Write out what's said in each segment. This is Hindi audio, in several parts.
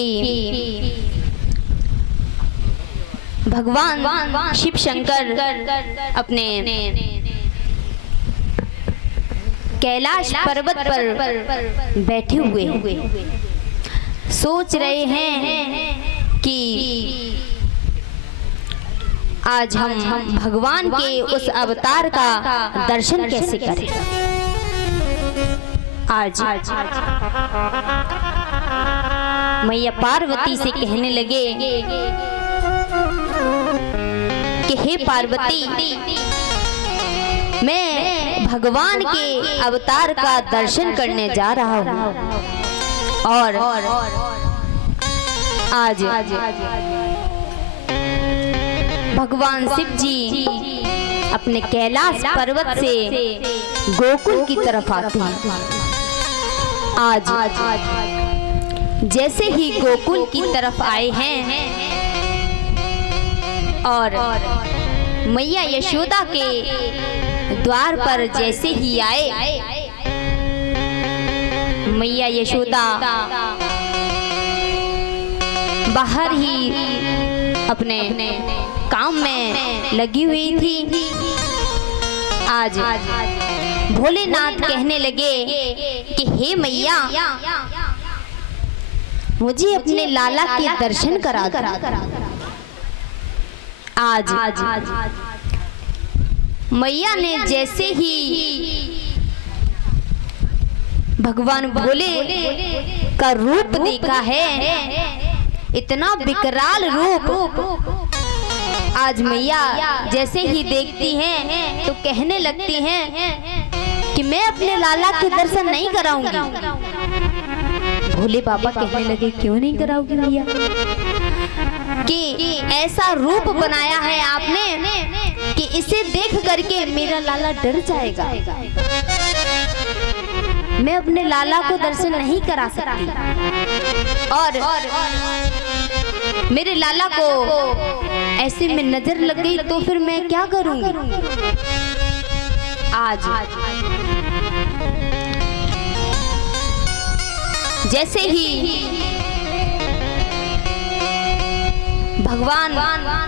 कि भगवान शिव शंकर अपने कैलाश पर्वत पर बैठे हुए सोच रहे हैं कि आज हम भगवान के उस अवतार का दर्शन कैसे करें। आज मैया पार्वती से कहने लगे कि हे पार्वती, मैं भगवान के अवतार का दर्शन करने जा रहा हूँ और आज भगवान शिव जी अपने कैलाश पर्वत से गोकुल की तरफ आते हैं। आज जैसे ही गोकुल की तरफ आए हैं और मैया यशोदा के द्वार पर जैसे ही आए, मैया यशोदा बाहर ही अपने काम में लगी हुई थी। आज भोलेनाथ कहने लगे कि हे मैया, मुझे अपने लाला के दर्शन करा दो। आज मैया ने जैसे ही भगवान भोले का रूप देखा है, इतना विकराल रूप, आज मैया जैसे ही देखती हैं तो कहने लगती हैं कि मैं अपने लाला के दर्शन नहीं कराऊंगी। भोले बाबा कहने लगे क्यों नहीं कराओगी मैया, कि ऐसा रूप बनाया है आपने कि इसे देख करके मेरा लाला डर जाएगा, मैं अपने लाला को दर्शन नहीं करा सकती और मेरे लाला को ऐसे में नजर लग गई तो फिर मैं क्या करूंगी। आज जैसे ही भगवान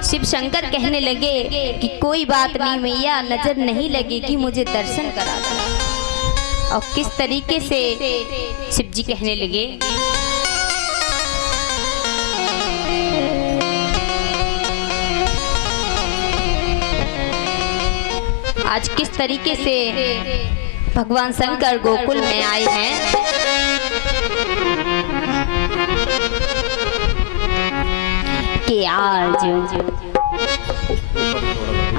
शिव शंकर कहने लगे कि कोई बात नहीं मैया, नजर नहीं लगेगी, मुझे दर्शन करा दो। और किस तरीके से शिव जी कहने लगे, आज किस तरीके से भगवान शंकर गोकुल में आए हैं। कि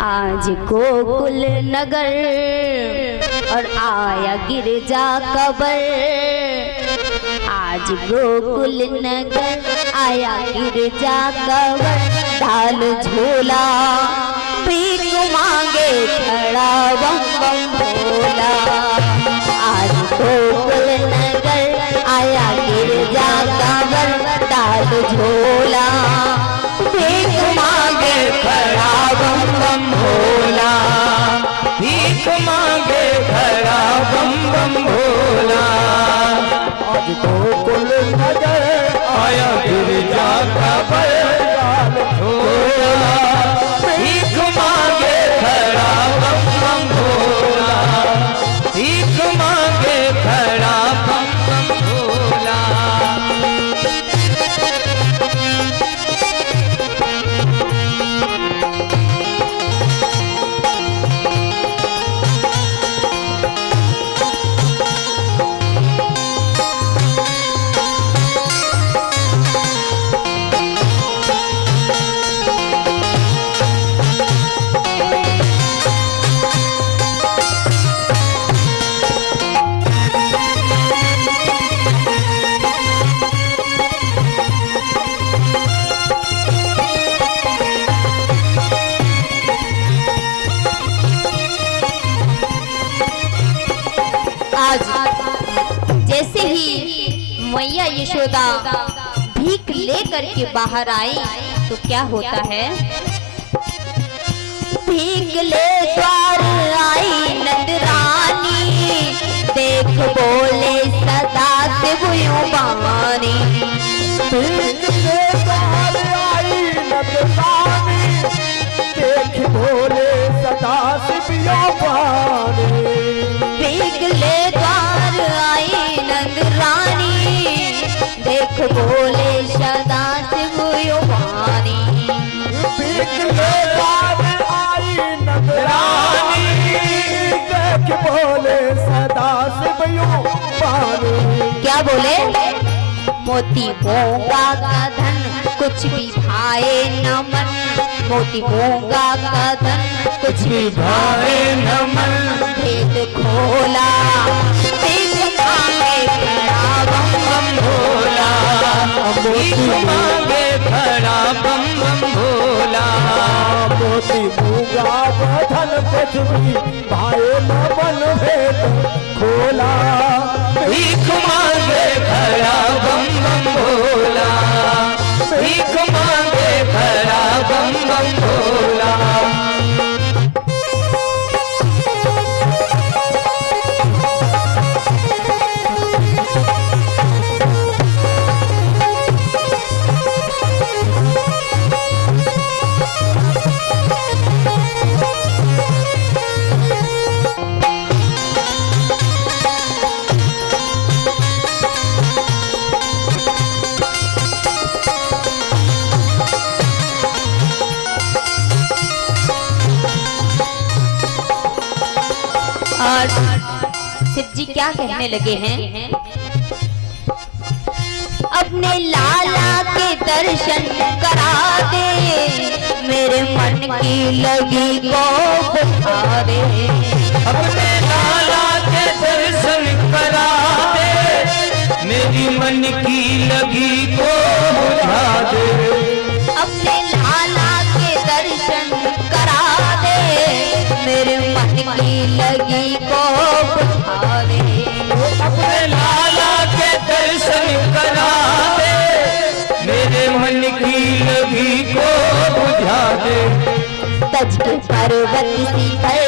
आज गोकुल नगर और आया गिरजा कबर, आज गोकुल नगर आया गिरजा कबर, डाल झोला भीख मांगे खड़ा बम बम भोला। आज गोकुल नगर आया गिरजा कबर, डाल झोला भीख मांगे खड़ा बम बम भोला, भीख मांगे खड़ा बम बम भोला। आज गोकुल नगर आया गिरजा कबर, डाल झोला भीख मांगे खड़ा बम बम भोला, भीख मांगे खड़ा बम बम भोला। जैसे ही मैया यशोदा भीख लेकर के बाहर आई तो क्या होता है, भीख ले द्वार आई नंदरानी, देख बोले सदा शिव यूं बानी, भीख से बाहर आई नंदरानी, देख भोले सदा शिवियो पानी। भीख ले द्वार आई नंद रानी, देख भोले सदा शिवियो पानी। भीख ले द्वार आई नंदरानी, देख भोले सदा शिवियो पानी। क्या बोले? मोती मूंगा का धन कुछ भी भाए न मन, मोती मूंगा का धन कुछ भी भाए न मन। भेद खोला भीख मांगे खड़ा बम बम भोला, भीख मांगे खड़ा बम बम भोला। मोती मूंगा धन कुछ भी भाए न मन, भेद खोला भीख मांगे खड़ा बम बम भोला, भीख मांगे खड़ा बम बम भोला। और शिव जी क्या कहने लगे हैं? अपने लाला के दर्शन करा दे, मेरे मन की लगी को बुझा दे। अपने लाला के दर्शन करा दे, मेरी मन की लगी को बुझा दे। अपने लाला के दर्शन करा दे, मेरे मन की लगी को बुझा दे। अपने लाला के दर्शन करा दे, मेरे मन की लगी को बुझा दे। तज के पर्वत शिखर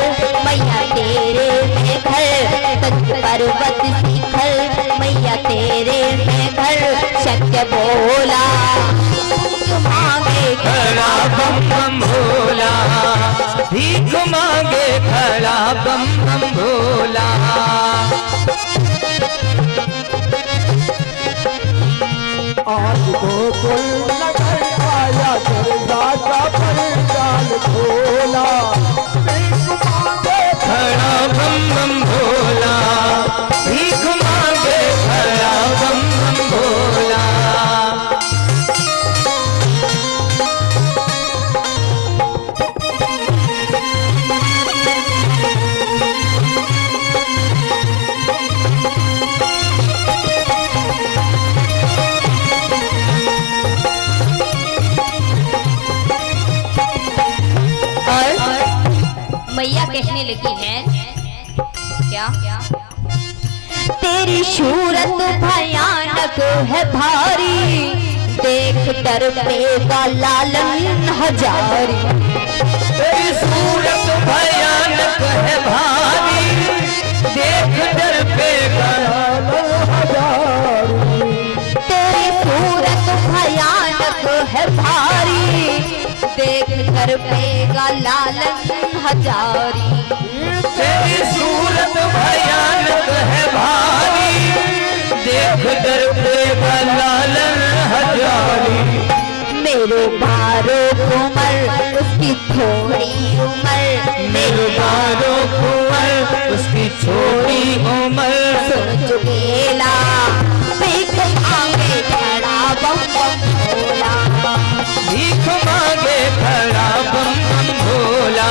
मैया तेरे में घर, तज के पर्वत शिखर मैया तेरे में घर। सत्य बोला मांगे खड़ा बम बम भोला, भीख मांगे खड़ा बम बम भोला। आज गोकुल नगर आया दुर्गा का पंडाल खोला, भीख मांगे खड़ा बम बम भोला, भीख मांगे खड़ा बम बम भोला। मैया कहने लगी है क्या? तेरी सूरत भयानक है भारी, देख डर पेगा लालन हजारी। तेरी सूरत भयानक है भारी, देख डर पेगा तेरी सूरत भयानक है भारी, देख कर पेगा लालन हजारी। तेरी सूरत भयानक है भारी, देख डर पेगा लालन हजारी। मेरे बारो कुंवर उसकी थोड़ी उम्र, मेरे बारों कुंवर उसकी छोटी उम्र। सुन चुकेला भीख मांगे खड़ा बम बम भोला, भीख मांगे खड़ा बम बम भोला,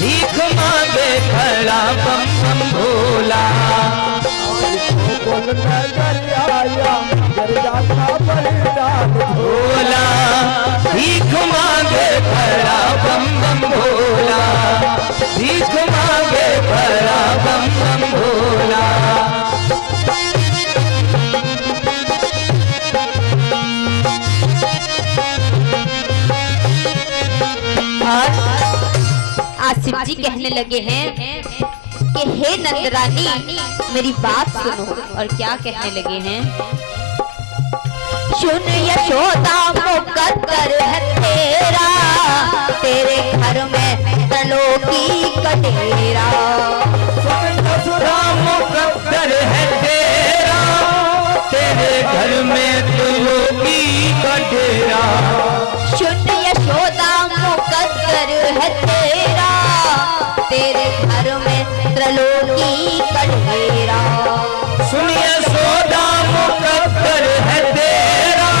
भीख मांगे खड़ा बम बम भोला। गोकुल नगर आया दुर्गा का पंडाल भोला भीख मांगे खड़ा बम बम भोला, भीख मांगे खड़ा बम बम भोला। आज शिव जी कहने लगे हैं कि हे नंदरानी मेरी बात सुनो। और क्या कहने लगे हैं? सुन यशोदा मुकद्दर है तेरा, तेरे घर में त्रिलोकी का डेरा। यशोदा मुकद्दर है तेरा, तेरे घर में त्रिलोकी का डेरा। सुन यशोदा मुकद्दर है तेरा, तेरे घर में त्रिलोकी का डेरा। सुन यशोदा मुकद्दर है तेरा,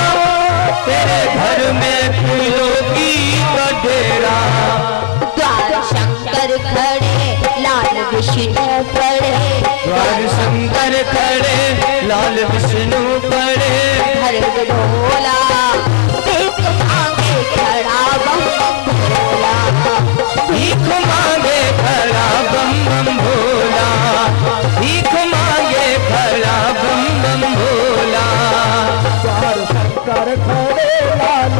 तेरे घर में त्रिलोकी का डेरा। द्वार शंकर खड़े लाल विष्णु पड़े, द्वार शंकर खड़े लाल विष्णु पड़े। घर ढोला भीख मांगे खड़ा बम बम भोला, भीख मांगे खड़ा बम बम भोला, भीख मांगे खड़ा बम बम भोला। द्वार शंकर खड़े लाल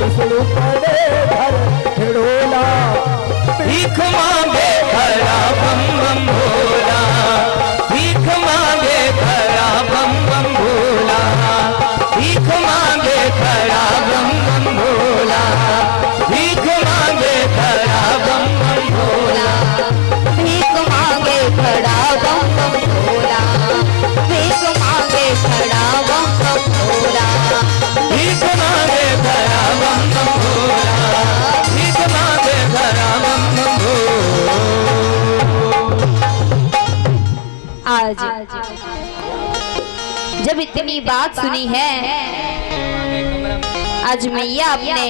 विष्णु पड़े घर हिड़ोला। भीख मांगे खड़ा बम बम भोला, भीख मांगे खड़ा बम बम भोला, भीख मांगे खड़ा बम बम भोला, भीख मांगे खड़ा बम बम भोला। भीख मांगे खड़ा बम बम भोला, भीख मांगे खड़ा बम बम भोला। भीख मांगे खड़ा बम बम भोला, भीख मांगे खड़ा बम बम भोला। आज जब इतनी बात सुनी है, आज मैया अपने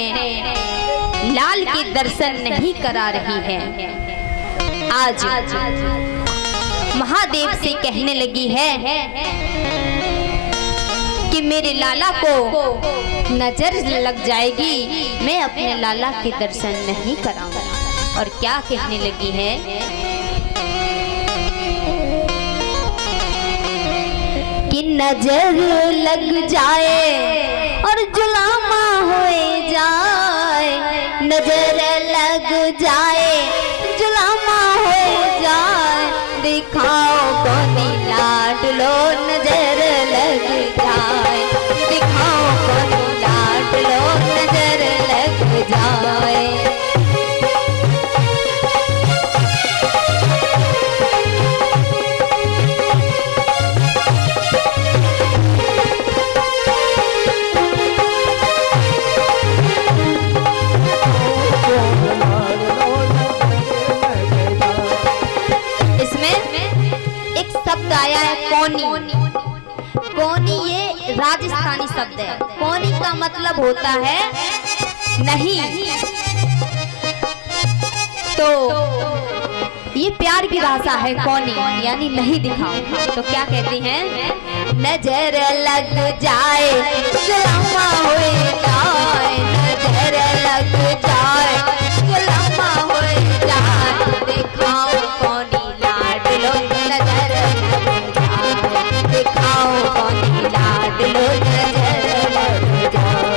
लाल के दर्शन नहीं करा रही है। आज महादेव से कहने लगी है कि मेरे लाला को नजर लग जाएगी, मैं अपने लाला के दर्शन नहीं कराऊंगा। और क्या कहने लगी है, कि नजर लग जाए और जुलामा हो जाए, नजर लग जाए जुलामा हो जाए, दिखाओ कोनी लाडलो नजर लग जाए, दिखाओ कोनी लाडलो नजर लग जाए। शब्द आया है कोनी। कोनी ये राजस्थानी शब्द है। कोनी का मतलब होता है नहीं। तो ये प्यार की भाषा है कोनी, यानी नहीं दिखाओ। तो क्या कहती हैं, नजर लग जाए गुलामा हो जाए, नजर लग जाए गुलामा हो जाए, दिखाओ कोनी लाडलो नजर लग जाए, दिखाओ कोनी लाडलो नजर लग जाए।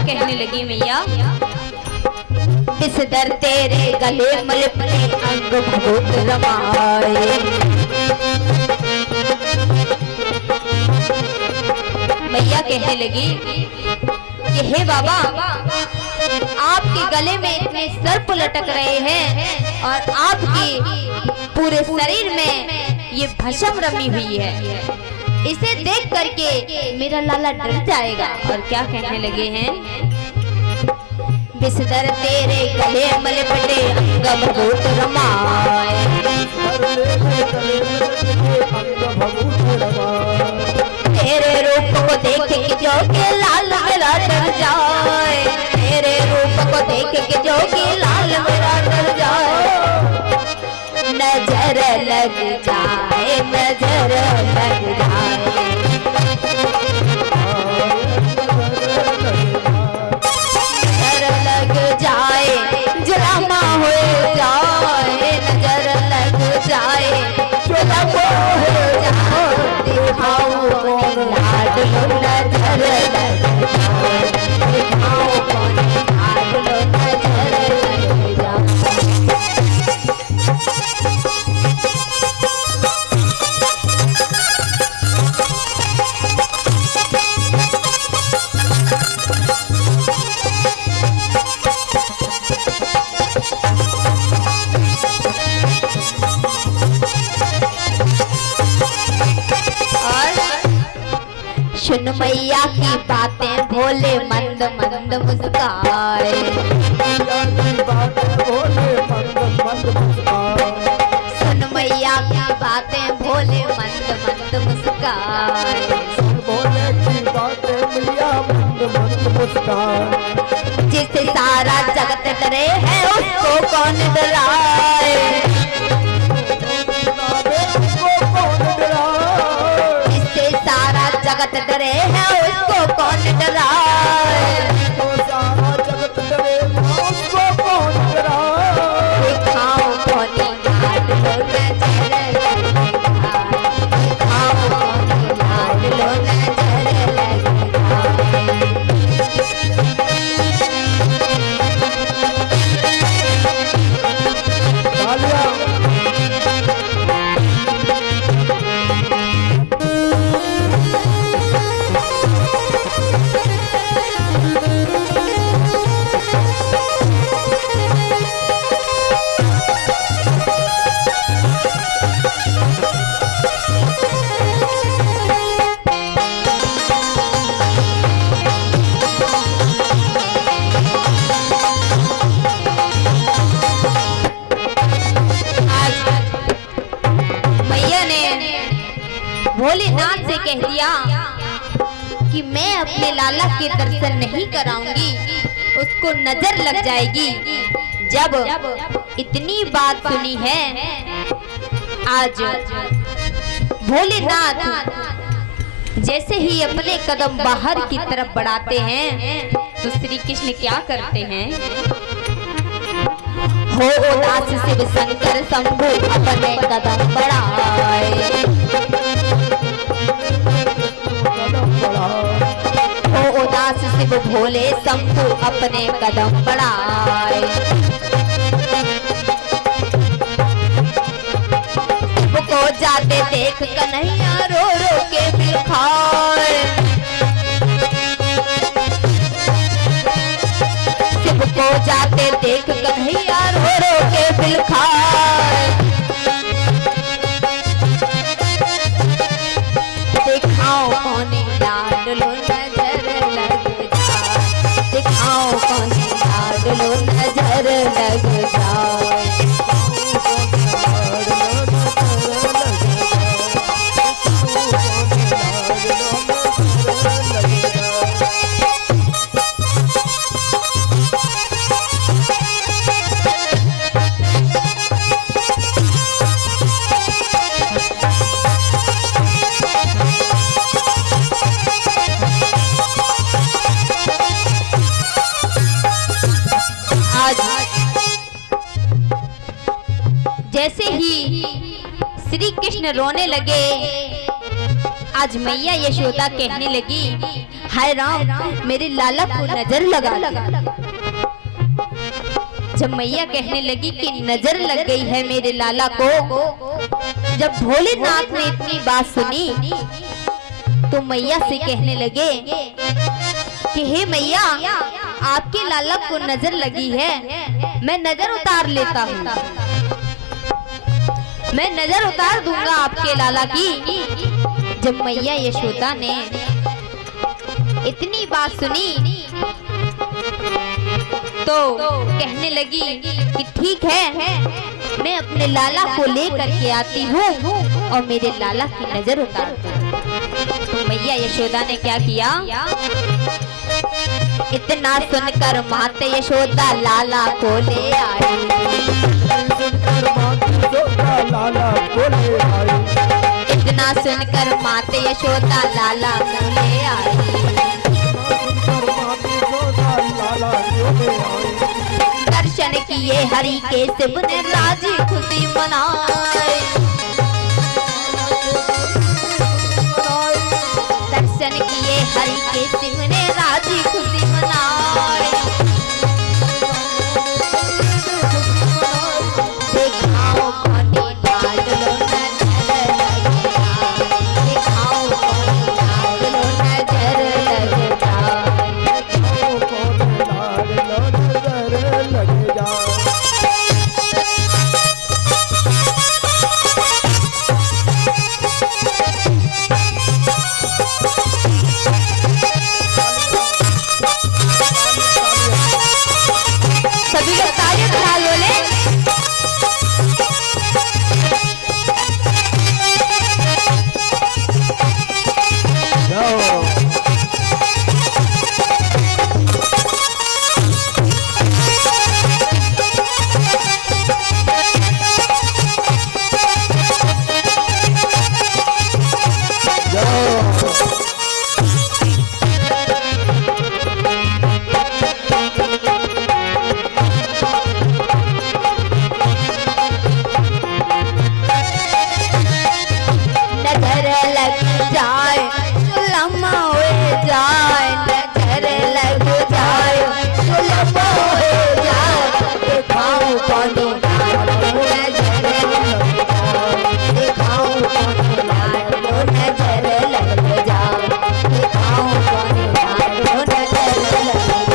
कहने लगी मैया, इस दर तेरे गले मलपने अंग बहुत रमाए। मैया कहने लगी कि हे बाबा, आपके गले में इतने सर्प लटक रहे हैं और आपके पूरे शरीर में ये भस्म रमी हुई है, इसे देख करके मेरा लाला डर जाएगा। और क्या कहने लगे हैं, बिस्तर तेरे गले मलपटे अंग बहुत रमाए, तेरे रूप को देख के जो के लाल मेरा डर जाए, तेरे रूप को देख के जो के लाल सुन मैया की बातें भोले मंद मंद मुस्काए। मैया की बातें भोले मंद मंद मुस्काए। सुन मैया की बातें भोले मंद मंद मुस्काए। सुन भोले की बातें मैया मंद मंद मुस्काए। जिससे सारा जगत डरे है उसको कौन डराए। उसको कौन डराए। जिससे सारा जगत डरे है उसको कौन डराए। तो सारा जगत डरे उसको कौन डराए। दिखाओ कौनी लाड लो नजर लगेगा। दिखाओ कौनी लाड लो नजर लगेगा। तालियां। मैया ने भोलेनाथ से कह दिया कि मैं अपने लाला के दर्शन नहीं कराऊंगी, उसको नजर लग जाएगी। जब इतनी बात सुनी है, आज भोलेनाथ जैसे ही अपने कदम बाहर की तरफ बढ़ाते हैं तो श्री कृष्ण क्या करते हैं। हो उदास शिव शंकर शंभु अपने कदम बढ़ाए। हो उदास शिव भोले शंभु अपने कदम बढ़ाए। शिव को जाते देख कन्हैया रो रो के बिलखाए। शिव को जाते देख कन्हैया रो रो के बिलखाए। दिखाओ कौनी लाड लो नजर लग जाए। दिखाओ कौनी लाड लो नजर लग जाए। जैसे ही श्री कृष्ण रोने लगे, आज मैया यशोदा कहने लगी, हाय राम मेरे लाला को नजर लगा। जब मैया कहने लगी कि नजर लग गई है मेरे लाला को, जब भोलेनाथ ने इतनी बात सुनी तो मैया से कहने लगे कि हे मैया आपके लाला को नजर लगी है, मैं नजर उतार लेता हूँ, मैं नजर उतार दूंगा आपके लाला की। जब मैया यशोदा ने इतनी बात सुनी तो कहने लगी कि ठीक है, मैं अपने लाला को लेकर के आती हूँ और मेरे लाला की नजर उतारती हूँ। तो मैया यशोदा ने क्या किया, इतना सुनकर माते यशोदा लाला को ले आई। लाला को ले आई। इतना सुनकर माते यशोदा लाला को ले आई। लाला को ले आई। दर्शन किए हरि के शिव ने राजी खुशी मनाए। दर्शन किए हरि के शिव ने राजी खुशी मनाए। दिखाओ कौनी लाड लो नजर लगेगा। दिखाओ कौनी लाड लो नजर लगेगा। लगे जा। सभी लोग तालियों के साथ बोले। जाओ नजर लग जाए जुल्म हो जाए, नजर लग जाए जुल्म हो जाए, दिखाऊं कौन नजर लग जाए, दिखाऊं कौन नजर लग जाए, दिखाऊं कौन नजर लग जाए,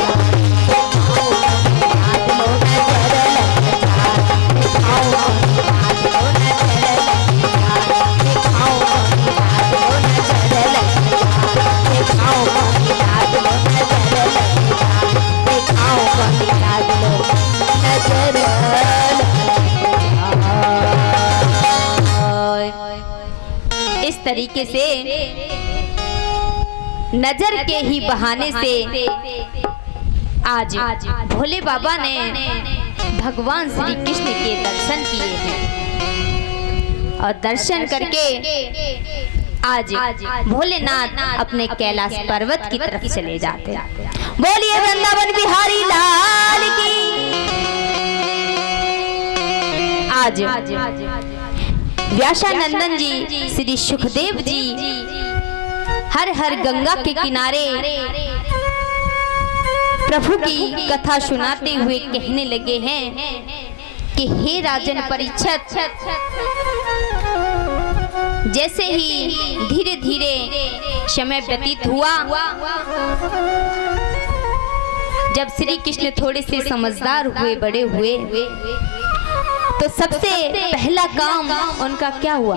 इस तरीके से नजर के ही बहाने से आज भोले बाबा ने भगवान श्री कृष्ण के दर्शन किए हैं और दर्शन करके आज भोलेनाथ अपने कैलाश पर्वत की तरफ चले जाते हैं। बोलिए वृंदावन बिहारी लाल की। आज व्यासानंदन जी, श्री सुखदेव जी हर हर गंगा के किनारे प्रभु की कथा सुनाते हुए कहने लगे हैं कि हे राजन परीक्षित, जैसे ही धीरे धीरे समय व्यतीत हुआ, जब श्री कृष्ण थोड़े से समझदार हुए, बड़े हुए, तो सबसे पहला काम उनका क्या हुआ?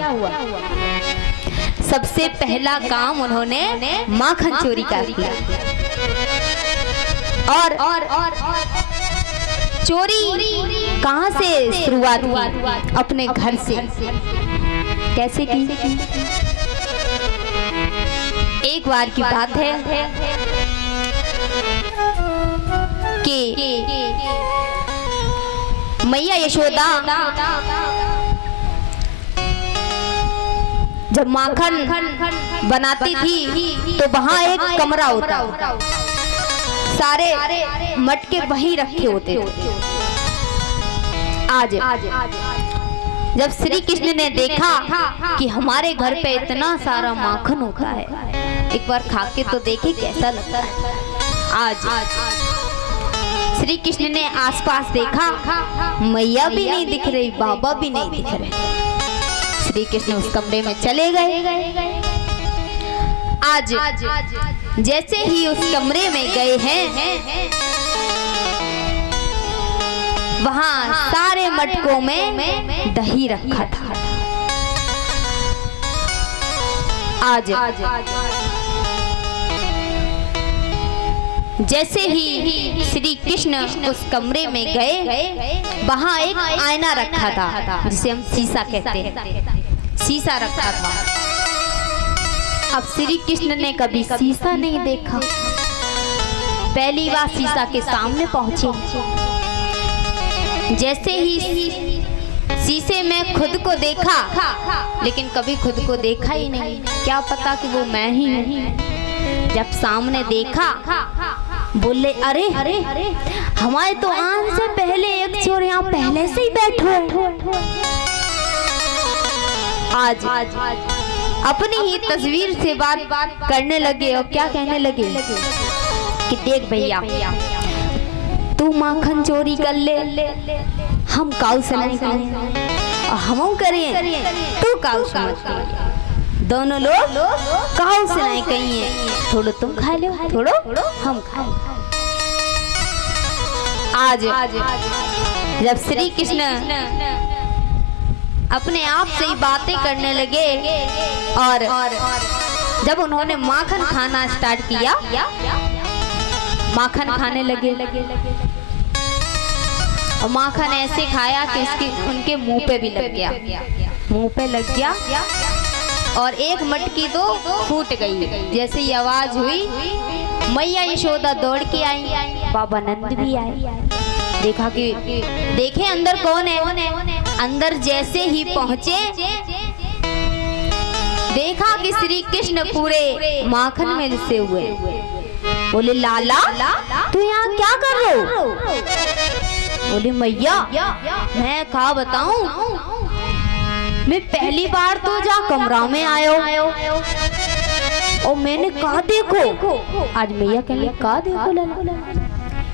सबसे पहला काम उन्होंने माखन चोरी का किया। और चोरी कहाँ से शुरुआत हुई? अपने घर से। कैसे की? एक बार की बात है कि मैया यशोदा जब माखन बनाती थी तो वहां एक कमरा होता, सारे मटके वहीं रखे होते थे। आज जब श्री कृष्ण ने देखा कि हमारे घर पे इतना सारा माखन होता है, एक बार खा के तो देखे कैसा लगता है। आज श्री कृष्ण ने आसपास देखा, मैया भी नहीं दिख रही, बाबा भी नहीं दिख रहे। श्री कृष्ण उस कमरे में चले गए। आज जैसे ही उस कमरे में गए हैं, वहां सारे मटकों में दही रखा था। आज जैसे ही श्री कृष्ण उस कमरे में गए, वहां एक आईना रखा था, जिसे हम शीशा कहते हैं। शीशा रखा था। अब श्री कृष्ण ने कभी शीशा नहीं देखा, पहली बार शीशा के सामने पहुंचे। जैसे ही शीशे में खुद को देखा, लेकिन कभी खुद को देखा ही नहीं, क्या पता कि वो मैं ही हूँ। जब सामने देखा, बोले अरे हमारे तो आने से पहले एक चोर यहाँ पहले से ही बैठो है। आज अपनी ही तस्वीर से बात करने लगे और क्या कहने लगे कि देख भैया, तू माखन चोरी कर ले, हम काऊ सनाई करें और हम करें, तू काऊ समझ। दोनों लोग काऊ सनाई कही है, थोड़ो तुम खा लो, थोड़ो हम खा। आज जब श्री कृष्ण अपने आप से ही बातें करने लगे और जब उन्होंने माखन खाना स्टार्ट किया, माखन खाने लगे, और माखन ऐसे खाया कि उनके मुंह पे भी लग गया, मुंह पे लग गया और एक मटकी तो फूट गई। जैसे ये आवाज हुई, मैया यशोदा दौड़ के आई, बाबा नंद भी आए। देखा कि देखे अंदर कौन है। अंदर जैसे ही पहुंचे, देखा कि श्री कृष्ण पूरे माखन में लिसे हुए। बोले लाला तू यहाँ क्या कर रहे हो? बोले मैया मैं कहा बताऊं, मैं पहली बार तो जा कमरा में आयो और मैंने कहा देखो। आज मैया कह रही कहा देखो लाला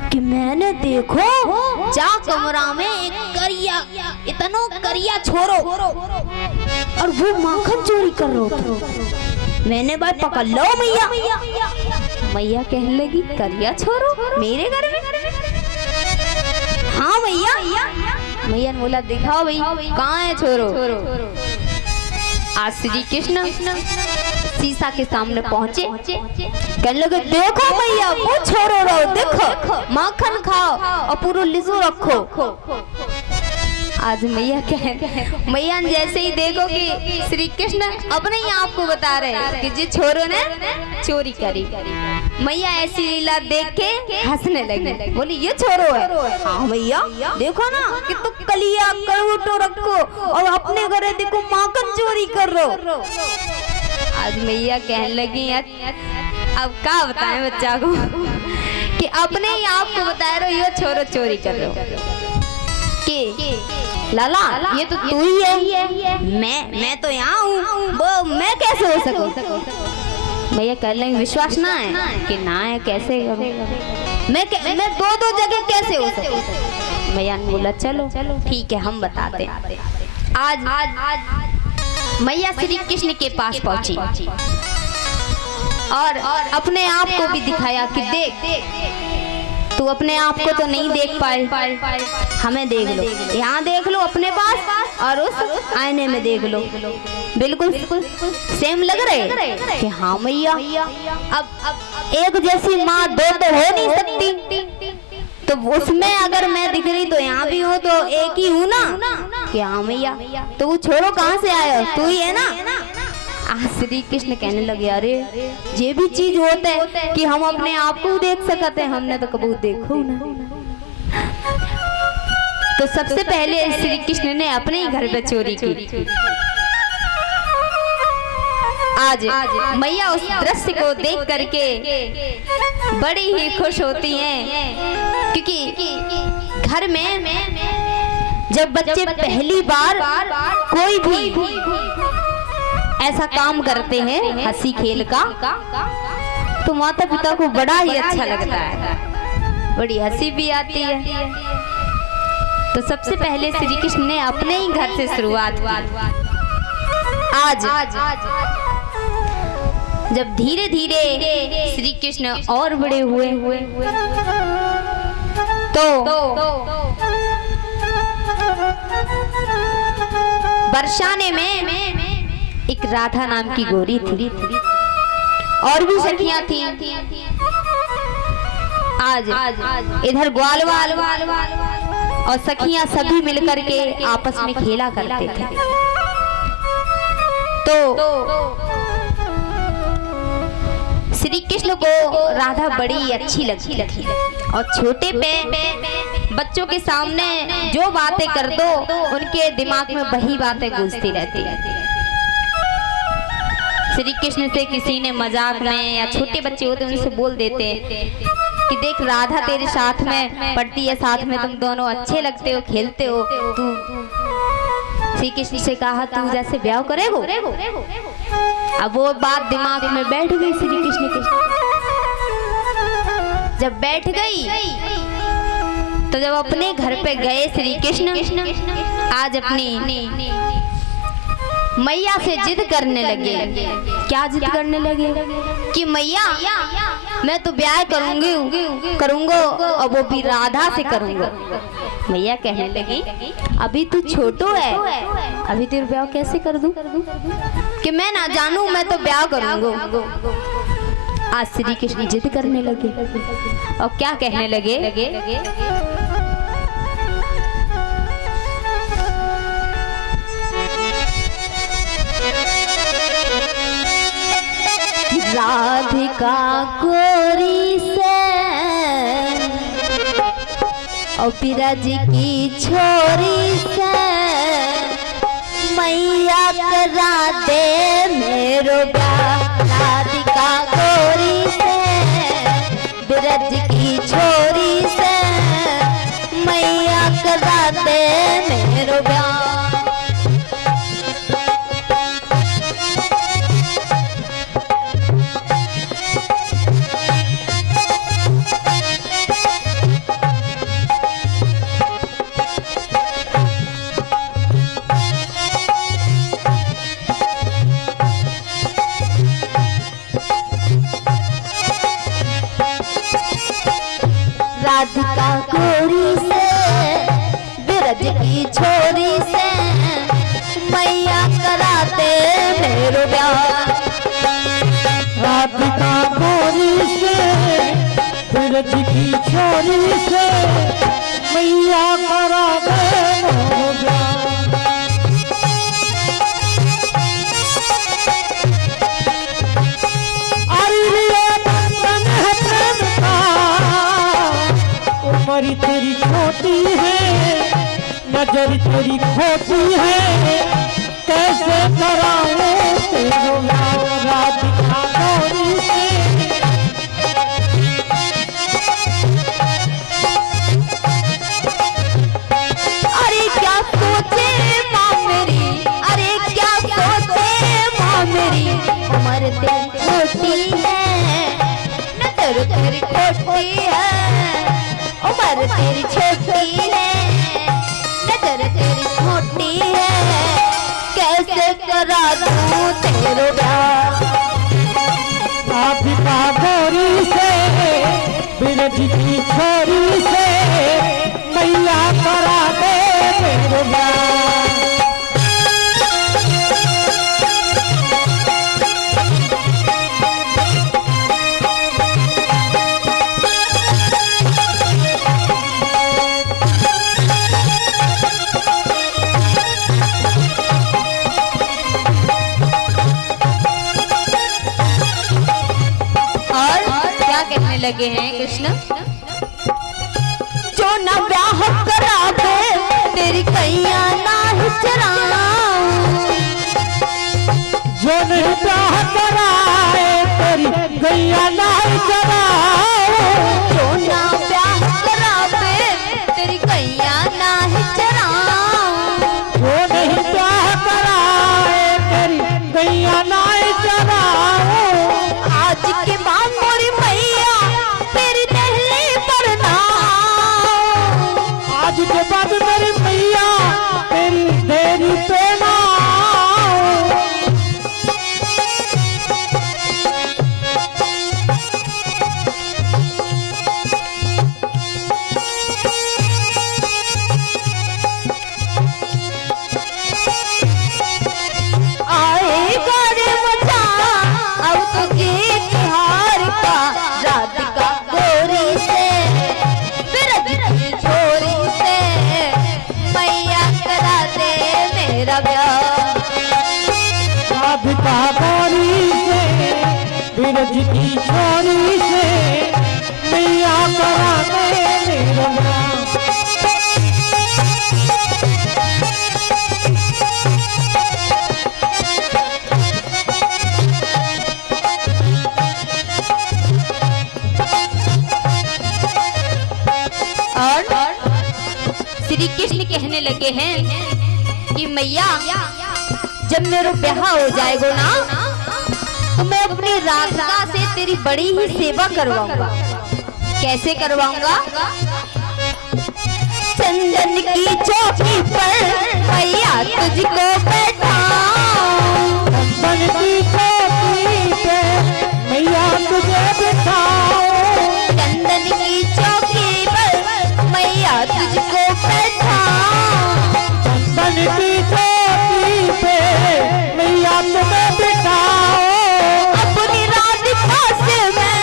कि मैंने देखो जा कमरा में एक करिया, इतना करिया छोरो और वो माखन चोरी कर रहा था। मैंने भाई पकड़ लो मैया। मैया कहने लगी करिया छोरो मेरे घर में? हाँ मैया। मैया ने बोला दिखाओ भाई कहाँ है छोरो। आज श्री कृष्ण शीशा के सामने पहुंचे, कहने लगे देखो मैया वो छोरो रहो, देखो माखन खाओ और पूरा लिजू रखो। आज मैया मैया ने जैसे ही देखो कि श्री कृष्ण अपने ही आप को बता रहे हैं कि जी छोरो ने चोरी करी, मैया ऐसी लीला देख के हंसने लगी। बोली ये छोरो है? हाँ मैया देखो ना कि तू कलिया कड़वटो रखो और अपने घरे देखो माखन चोरी कर रो। आज मैया कहने लगी अब क्या बताएं बच्चा को कि अपने ही आप को बता रहे हो ये छोरो चोरी कर रहे हो कि लाला ये तो तू ही है, मैं तो यहाँ हूँ, वो मैं कैसे हो सकूं? भैया कह लेंगे विश्वास ना है कि ना है, कैसे मैं दो जगह कैसे हो सकूं? भैया ने बोला चलो ठीक है हम बताते हैं। आज मैया श्री कृष्ण के पास पहुंची और अपने आप को भी दिखाया कि देख तू अपने आप को तो नहीं देख पाए, हमें देख लो, यहाँ देख लो अपने पास और उस आईने में देख लो, बिल्कुल सेम लग रहे कि हाँ मैया। अब एक जैसी माँ दो तो हो नहीं सकती, तो उसमें अगर मैं दिख रही तो यहाँ भी हूँ तो एक ही हूँ ना कि हाँ मैया। तो वो छोरो कहाँ से आया? तू ही है ना। श्री कृष्ण कहने लगे अरे ये भी चीज होता है कि हम अपने आप को देख सकते हैं, हमने तो कभी देखो ना। तो सबसे पहले श्री कृष्ण ने अपने ही घर पे चोरी की। आज मैया उस दृश्य को देख करके बड़ी ही खुश होती हैं, क्योंकि घर में जब बच्चे पहली बार कोई भी ऐसा काम करते हैं हंसी खेल का, तो माता पिता को बड़ा ही अच्छा लगता है, बड़ी हंसी भी आती है। तो सबसे पहले श्री कृष्ण ने अपने ही घर से शुरुआत की। आज जब धीरे धीरे श्री कृष्ण और बड़े हुए तो बरसाने में एक राधा नाम की गोरी थी और भी सखियां थी। आज इधर ग्वालवाल और सखियां सभी मिलकर के आपस में खेला करते थे। तो श्री कृष्ण को राधा बड़ी अच्छी लगती थी और छोटे पे बच्चों के सामने जो बातें कर दो उनके दिमाग में वही बातें गूंजती रहती। श्री कृष्ण से किसी ने मजाक में या छोटे बच्चे होते उनसे बोल देते कि देख राधा तेरे साथ में पढ़ती है, साथ में तुम दोनों अच्छे लगते हो, खेलते हो। तू श्री कृष्ण से कहा तू जैसे ब्याह करेगो। अब वो बात दिमाग में बैठ गई श्री कृष्ण के। जब बैठ गई तो जब अपने घर पे गए श्री कृष्ण, आज अपनी मैया से जिद करने लगे। क्या जिद करने लगे? कि मैया मैं तो ब्याह करूंगा और वो भी राधा से करूंगा। मैया कहने लगी अभी तू छोटो है, अभी तेरे ब्याह कैसे कर दूं? कि मैं ना जानूं, मैं तो ब्याह करूंगा। आज श्री कृष्ण जिद करने लगे और क्या कहने लगे राधिका गोरी से और बिरज की छोरी से मैया करा दे मेरो ब्याह। राधिका गोरी से बिरज की छोरी से मैया करा दे मेरो ब्याह। राधिका गोरी से बिरज की छोरी से मैया करा दे मेरो ब्याह। राधिका गोरी से बिरज की छोरी से मैया करा दे मेरो ब्याह। उम्र तेरी छोटी है, नजर तेरी खोटी है, कैसे कराऊं तेरो ब्याह। राधिका गोरी से अरे क्या सोचे माँ मेरी, अरे क्या सोचे माँ मेरी, उम्र तेरी छोटी है, नजर तेरी खोटी है, उम्र तेरी छोटी है, नजर तेरी छोटी है, कैसे करा दूं तेरो ब्याह। राधिका गोरी से बिरज की छोरी से मैया करा दे मेरो ब्याह। कहने लगे हैं कृष्ण, जो न ब्याह करावे तेरी कैया ना ही चराऊं। जो नहीं ब्याह कराए तेरी कैया ना ही चराऊं। जो न ब्याह करावे तेरी कैया ना ही चराऊं। जो नहीं ब्याह कराए तेरी कैया ना ही चराऊं। आज के बाद मोरी मैया तेरी दहली पर नाऊं। आज के बाद मेरी मैया तेरी देरी पे ना आएगा रे मजा अब तो गीत हार का। राधिका गोरी से बिरज की छोरी से मैया करा दे मेरा ब्याह। राधिका गोरी से बिरज की छोरी से मैया करा दे मेरा ब्याह। श्री कृष्ण कहने लगे हैं कि मैया जब मेरा ब्याह हो जाएगा ना तो मैं अपनी राधिका से तेरी बड़ी ही सेवा करवाऊंगा। कैसे करवाऊंगा? चंदन की चौकी पर मैया तुझको बैठाऊं। चंदन की चौकी पे मैया तुझे बिठाऊं। चंदन की चौकी पर मैया तुझको बैठाऊं। चंदन की चौकी पे मैया तुम्हें बिठाऊं। अपनी राधिका से मैं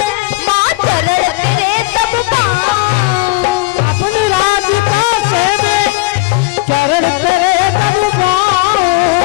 माँ चरण तेरे तब पाऊं। अपनी राधिका से मैं चरण तेरे तब पाऊं।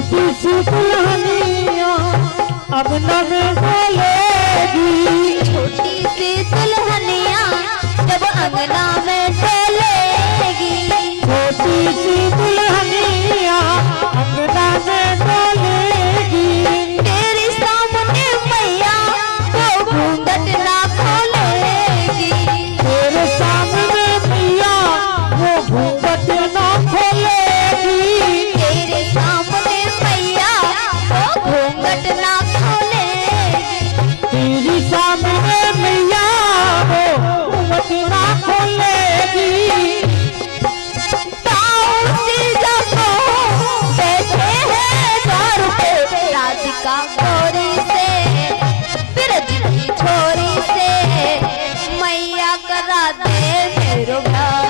छोटी सी दुल्हनिया अंगना में डोलेगी, छोटी सी दुल्हनिया जब अंगना में डोलेगी, छोटी सी दुल्हनिया अंगना में डोलेगी, तेरे सामने मैया वो घूंघट ना खोलेगी, तेरे सामने मैया वो घूंघट ना खोलेगी, तेरे सामने मैया वो घूंघट ना खोलेगी, तेरे सामने मैया वो घूंघट ना खोलेगी। ताऊ जीजा को बैठे हैं द्वार पे, राधिका गौरी से बिरज की छोरी से मैया करा दे मेरो प्यार।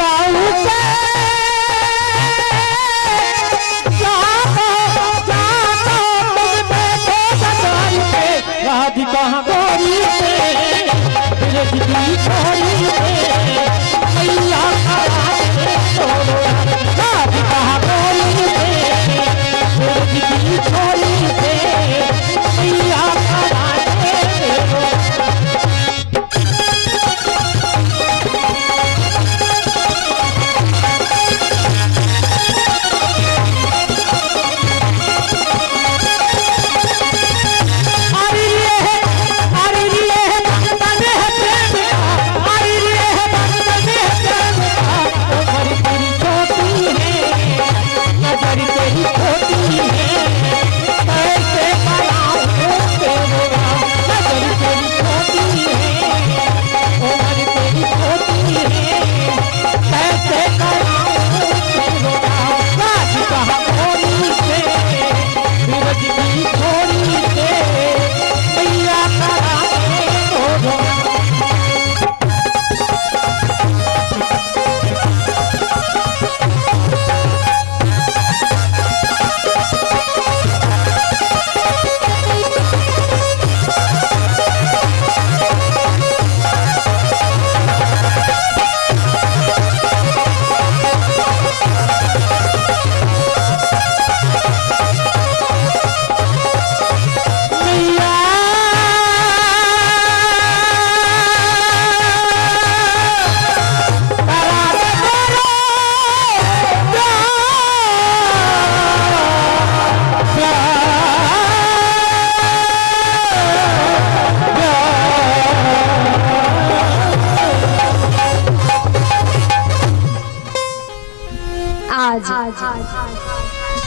बाहु से राधिका गौरी से बिरज की छोरी से मैया करा दे मेरो प्यार। राधिका गौरी से बिरज की छोरी से मैया करा दे मेरो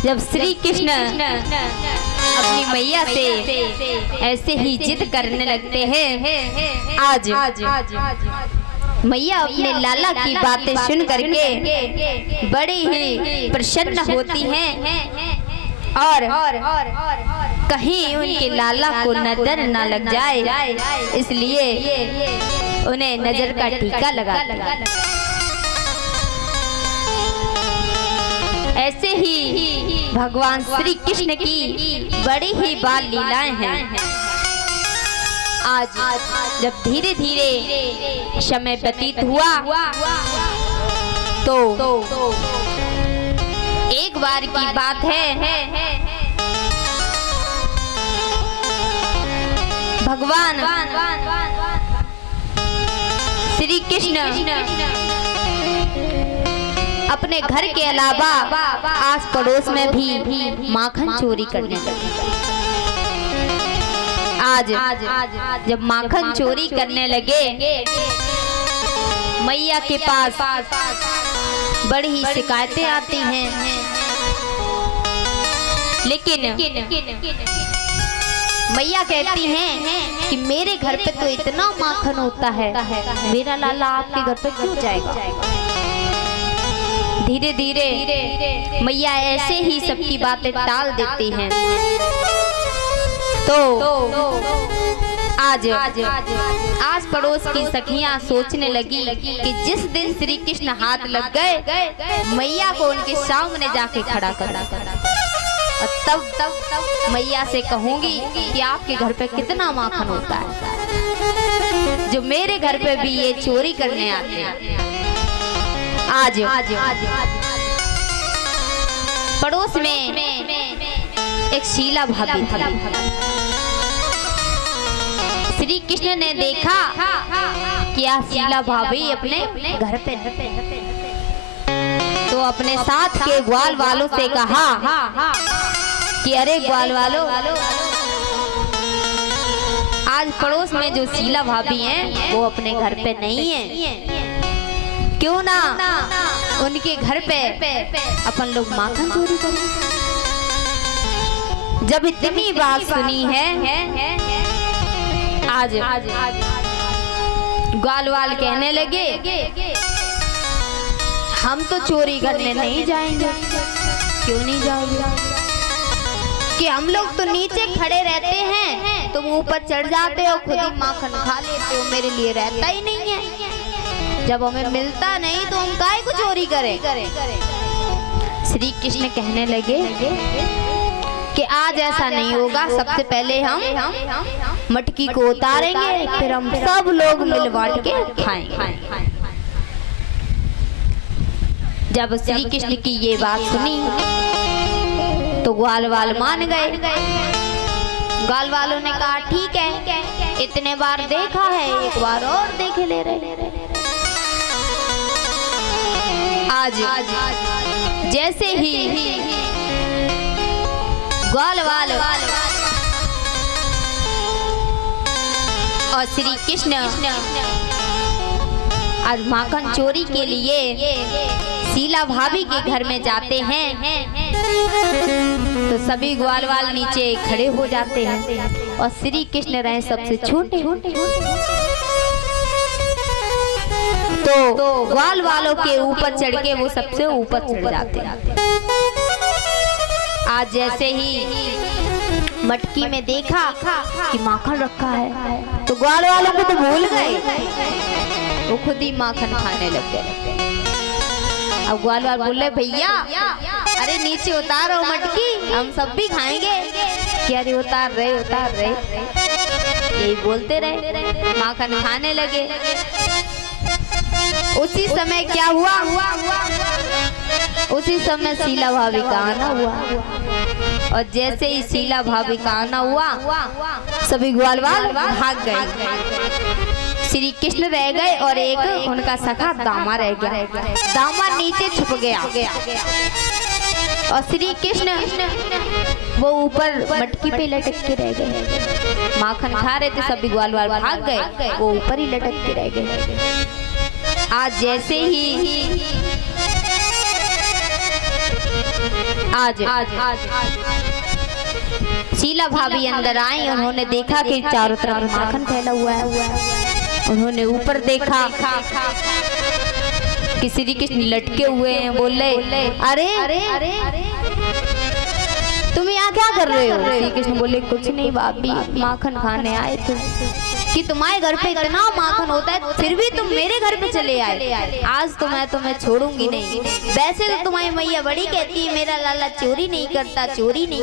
जब श्री कृष्ण अपनी मैया से ऐसे ही जिद करने लगते हैं, आज मैया अपने लाला की बातें सुन करके बड़ी ही प्रसन्न होती हैं और कहीं उनके लाला को नजर ना लग जाए, इसलिए उन्हें नजर का टीका लगा। ऐसे ही भगवान श्री कृष्ण की बड़ी ही बाल लीलाएं हैं। आज जब धीरे धीरे समय व्यतीत हुआ तो एक बार की बात है, भगवान श्री कृष्ण अपने घर के अलावा आस पड़ोस में भी माखन चोरी करने लगे। आज जब माखन चोरी करने लगे, मैया के पास बड़ी ही शिकायतें आती हैं, लेकिन मैया कहती हैं कि मेरे घर पे तो इतना माखन होता है, मेरा लाला आपके घर पे क्यों जाएगा। धीरे धीरे मैया ऐसे ही सबकी बातें टाल देती हैं। तो आज पड़ोस की सखियां सोचने लगी कि जिस दिन श्री कृष्ण हाथ लग गए, मैया को उनके सामने जाके खड़ा कर, और तब मैया से कहूंगी कि आपके घर पे कितना माखन होता है, जो मेरे घर पे भी ये चोरी करने आते हैं। आज पड़ोस में एक शीला भाभी थी। श्री कृष्ण ने देखा कि यह शीला भाभी अपने घर पे तो अपने साथ के ग्वाल वालों से कहा कि अरे ग्वाल वालों, आज पड़ोस में जो शीला भाभी हैं वो अपने घर पे नहीं है, क्यों ना उनके घर पे अपन लोग माखन चोरी करें। जब इतनी बात सुनी है आज ग्वाल वाल कहने लगे हम तो चोरी करने नहीं जाएंगे। क्यों नहीं जाओगे? कि हम लोग तो नीचे खड़े रहते हैं, तुम ऊपर चढ़ जाते हो, खुद ही माखन खा लेते हो, मेरे लिए रहता ही नहीं है। जब हमें मिलता नहीं तो हम काहे को चोरी करें? श्री कृष्ण कहने लगे कि आज ऐसा नहीं होगा, सबसे पहले हम मटकी को उतारेंगे, फिर हम सब लोग मिल बांट के खाएंगे। जब श्री कृष्ण की ये बात सुनी तो ग्वाल वाल मान गए। ग्वाल वालों ने कहा ठीक है, इतने बार देखा है, एक बार और देखे ले रहे। आज जैसे ही ग्वाल वाल और श्री कृष्ण आज माखन चोरी के लिए शीला भाभी के घर में जाते हैं तो सभी ग्वाल वाल नीचे खड़े हो जाते हैं और श्री कृष्ण रहे सबसे छोटे। तो ग्वाल वालों के ऊपर चढ़ के वो सबसे ऊपर चढ़ जाते हैं। आज जैसे ही मटकी में देखा कि माखन रखा है तो ग्वाल वालों को तो भूल गए, वो खुद ही माखन खाने लग गए। अब ग्वाल वाल बोले भैया अरे नीचे उतारो मटकी, हम सब भी खाएंगे। कि अरे उतार रहे यही बोलते रहे, माखन खाने लगे। उसी समय क्या हुआ, उसी समय शीला भाभी का आना हुआ और जैसे ही शीला भाभी का आना हुआ सभी ग्वाल वाल भाग गए। श्री कृष्ण रह गए और एक उनका सखा दामा रह गया। दामा नीचे छुप गया और श्री कृष्ण वो ऊपर मटकी पे लटक के रह गए। माखन खा रहे थे, सभी ग्वाल वाल भाग गए, वो ऊपर ही लटक के रह गए। आज जैसे ही आज शीला भाभी अंदर आई, उन्होंने देखा कि चारों तरफ माखन फैला हुआ है। उन्होंने ऊपर देखा कि श्री कृष्ण लटके हुए हैं। बोले अरे तुम यहाँ क्या कर रहे हो? श्री कृष्ण बोले कुछ नहीं भाभी, माखन खाने आए थे। कि तुम्हारे घर पे इतना माखन होता है फिर भी तुम मेरे घर पे चले आए, आज तो मैं तुम्हें छोड़ूंगी नहीं। वैसे तो तुम्हारी मैया बड़ी कहती है मेरा लाला चोरी नहीं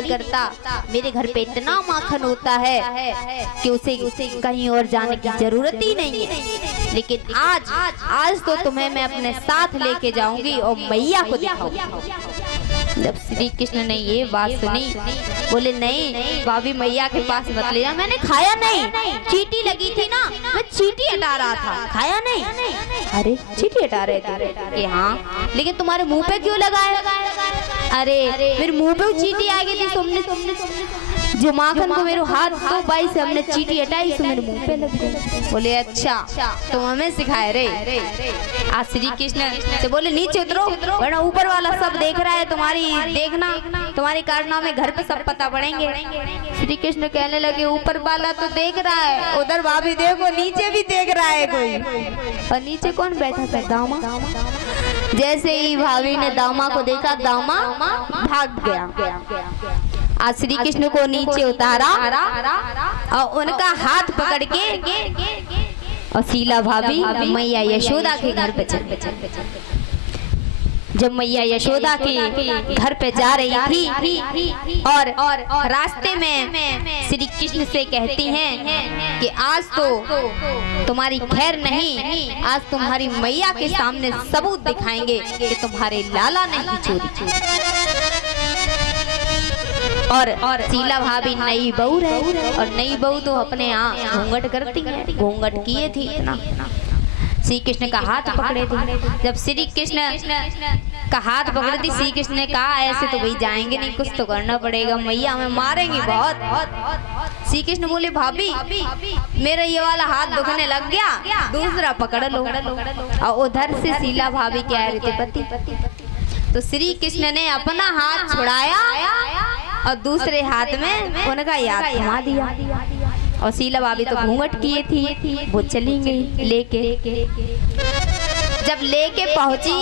करता, मेरे घर पे इतना माखन होता है कि उसे कहीं और जाने की जरूरत ही नहीं है। लेकिन आज तो तुम्हें मैं अपने साथ लेके जाऊंगी और मैया को दिखाऊंगी। जब श्री कृष्ण ने ये बात सुनी बोले नहीं भाभी मैया के पास मत ले जा, मैंने खाया नहीं, चींटी लगी थी ना, मैं चींटी हटा रहा था, खाया नहीं। अरे चींटी हटा रहे थे कि हाँ, लेकिन तुम्हारे मुंह पे क्यों लगा है? अरे मेरे मुंह पे चींटी आ गई थी, तुमने जो माखन को मेरे हाथ दो बाई से हमने चींटी हटाई तो मेरे मुंह पे लग गई। बोले अच्छा तुम हमें सिखाए रे। आज श्री कृष्ण से बोले नीचे उतरो वरना ऊपर वाला सब देख रहा है, तुम्हारे कारनामे घर पे सब पता पड़ेंगे। श्री कृष्ण कहने लगे ऊपर वाला तो देख रहा है, उधर भाभी देखो नीचे भी देख रहा है कोई। और नीचे कौन बैठा था? दामा। जैसे ही भाभी ने दामा को देखा दामा भाग गया। आज श्री कृष्ण को नीचे उतारा और उनका हाथ पकड़ के और शीला भाभी मैया यशोदा के घर पे चल। जब मैया यशोदा के घर पे जा रही थी और रास्ते में श्री कृष्ण से कहती हैं कि आज तो तुम्हारी खैर नहीं, आज तुम्हारी मैया के सामने सबूत दिखाएंगे कि तुम्हारे लाला ने ही चोरी की। और शीला भाभी नई बहू रही और नई बहू तो अपने यहाँ घूंघट करती है, घूंघट किए थी इतना। श्री कृष्ण का हाथ पकड़े थे। जब श्री कृष्ण का हाथ पकड़े थी, श्री कृष्ण ने कहा ऐसे तो भाई जाएंगे नहीं, कुछ तो करना पड़ेगा, मैया हमें मारेंगी बहुत। श्री कृष्ण बोले भाभी मेरा ये वाला हाथ दुखने लग गया, दूसरा पकड़ लो। और उधर से शीला भाभी कह रही थी पति, तो श्री कृष्ण ने अपना हाथ छुड़ाया और दूसरे हाथ में उनका याद थमा दिया। और शीला भाभी तो घूंघट किए थी, वो चली गई लेके। जब लेके पहुंची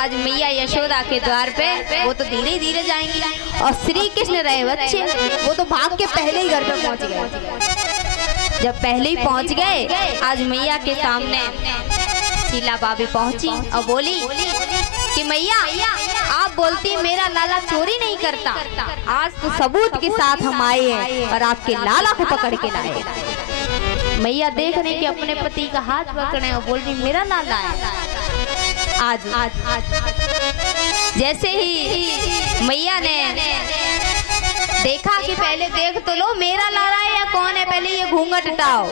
आज मैया यशोदा के द्वार पे, वो तो धीरे धीरे जाएंगी और श्री कृष्ण रहे बच्चे, वो तो भाग के पहले ही घर पे पहुंच गए। जब पहले ही पहुंच गए, आज मैया के सामने शीला भाभी पहुंची और बोली कि मैया आप बोलती मेरा लाला चोरी नहीं करता, आज तो सबूत के साथ हम आए हैं और आपके लाला को पकड़ के लाए। मैया देख रही कि अपने पति का हाथ पकड़े और बोल रही मेरा लाला है। आज जैसे ही मैया ने देखा कि पहले देख तो लो मेरा लाला है या कौन है, पहले ये घूंघट हटाओ।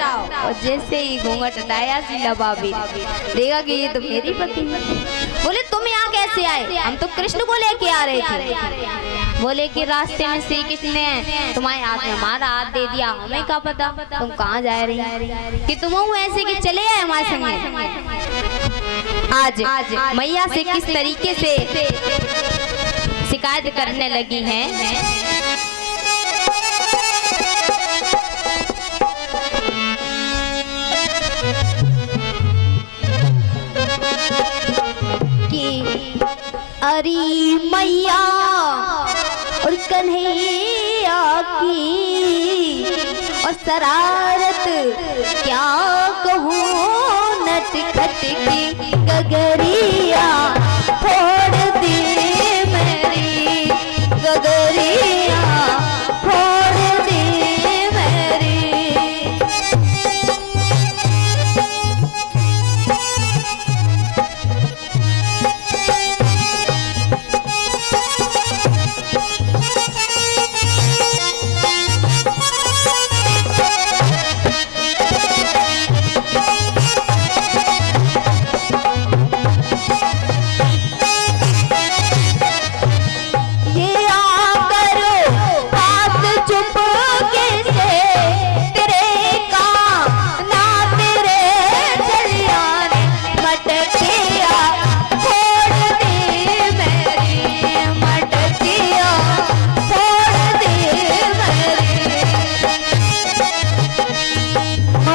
और जैसे ही घूंघट हटाया शीला भाभी देखा कि ये तो मेरी पति है। बोले तुम यहाँ कैसे आए? हम तो कृष्ण को लेके आ रहे थे। बोले कि रास्ते में श्री कृष्ण ने तुम्हारे हाथ में हमारा हाथ दे दिया, हमें क्या पता तुम कहाँ जा रही कि तुम ऐसे कि चले आए हमारे संग। आज मैया से किस तरीके से शिकायत करने लगी हैं। अरे मैया और कन्हैया की और शरारत क्या कहूँ, नटखट की गगरिया फोड़ दे मेरी, गगरिया फोड़ दे मेरी।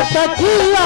सखिया